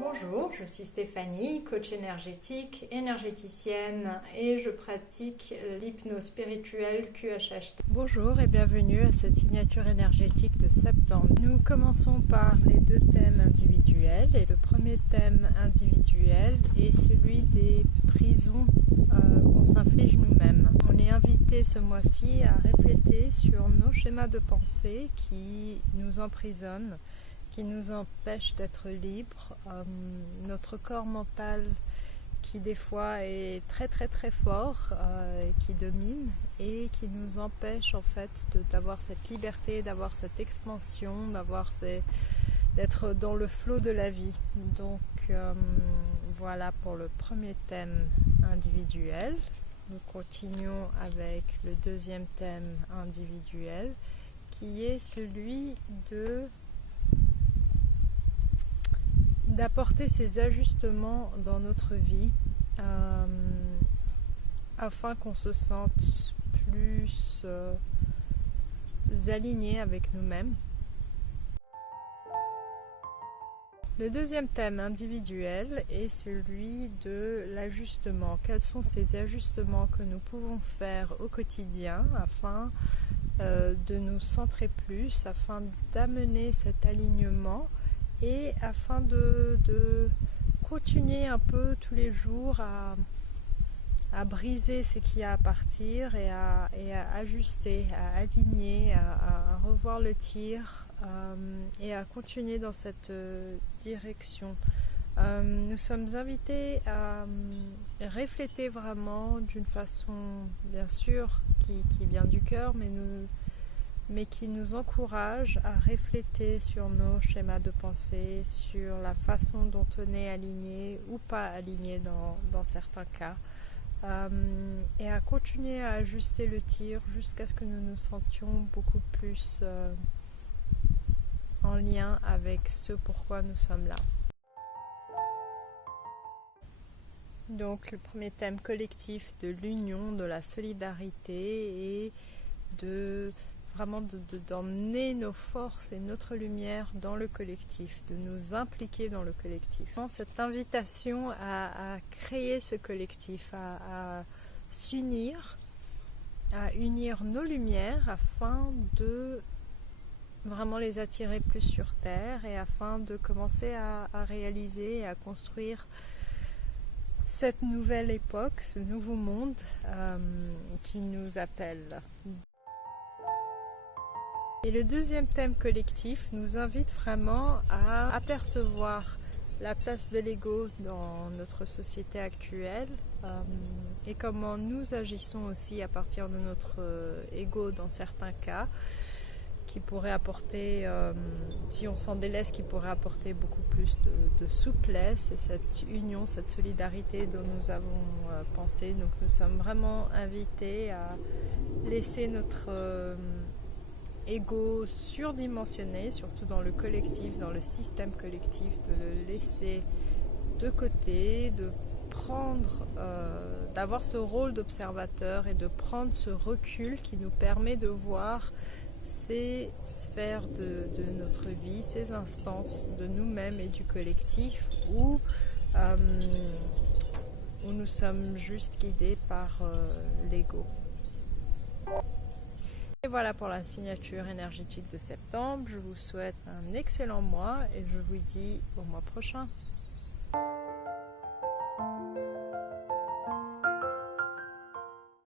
Bonjour, je suis Stéphanie, coach énergétique, énergéticienne et je pratique l'hypnose spirituelle QHHT. Bonjour et bienvenue à cette signature énergétique de septembre. Nous commençons par les deux thèmes individuels et le premier thème individuel est celui des prisons qu'on s'inflige nous-mêmes. On est invité ce mois-ci à refléter sur nos schémas de pensée qui nous emprisonnent, qui nous empêche d'être libres, notre corps mental qui des fois est très fort, qui domine et qui nous empêche en fait d'avoir cette liberté, d'avoir cette expansion, d'être dans le flot de la vie. Donc voilà pour le premier thème individuel. Nous continuons avec le deuxième thème individuel qui est celui d'apporter ces ajustements dans notre vie afin qu'on se sente plus aligné avec nous-mêmes. Le deuxième thème individuel est celui de l'ajustement. Quels sont ces ajustements que nous pouvons faire au quotidien afin de nous centrer plus, afin d'amener cet alignement et afin de continuer un peu tous les jours à briser ce qui a à partir et à ajuster, à aligner, à revoir le tir et à continuer dans cette direction. Nous sommes invités à refléter vraiment d'une façon bien sûr qui vient du cœur, mais qui nous encourage à refléter sur nos schémas de pensée, sur la façon dont on est aligné ou pas aligné dans certains cas, et à continuer à ajuster le tir jusqu'à ce que nous nous sentions beaucoup plus en lien avec ce pourquoi nous sommes là. Donc le premier thème collectif de l'union, de la solidarité et vraiment d'emmener nos forces et notre lumière dans le collectif, de nous impliquer dans le collectif. Cette invitation à créer ce collectif, à s'unir, à unir nos lumières afin de vraiment les attirer plus sur Terre et afin de commencer à réaliser et à construire cette nouvelle époque, ce nouveau monde qui nous appelle. Et le deuxième thème collectif nous invite vraiment à apercevoir la place de l'ego dans notre société actuelle et comment nous agissons aussi à partir de notre ego dans certains cas, qui pourrait apporter, si on s'en délaisse, qui pourrait apporter beaucoup plus de souplesse et cette union, cette solidarité dont nous avons pensé. Donc nous sommes vraiment invités à laisser notre ego surdimensionné, surtout dans le collectif, dans le système collectif, de le laisser de côté, de prendre, d'avoir ce rôle d'observateur et de prendre ce recul qui nous permet de voir ces sphères de notre vie, ces instances de nous-mêmes et du collectif où nous sommes juste guidés par l'ego. Et voilà pour la signature énergétique de septembre. Je vous souhaite un excellent mois et je vous dis au mois prochain.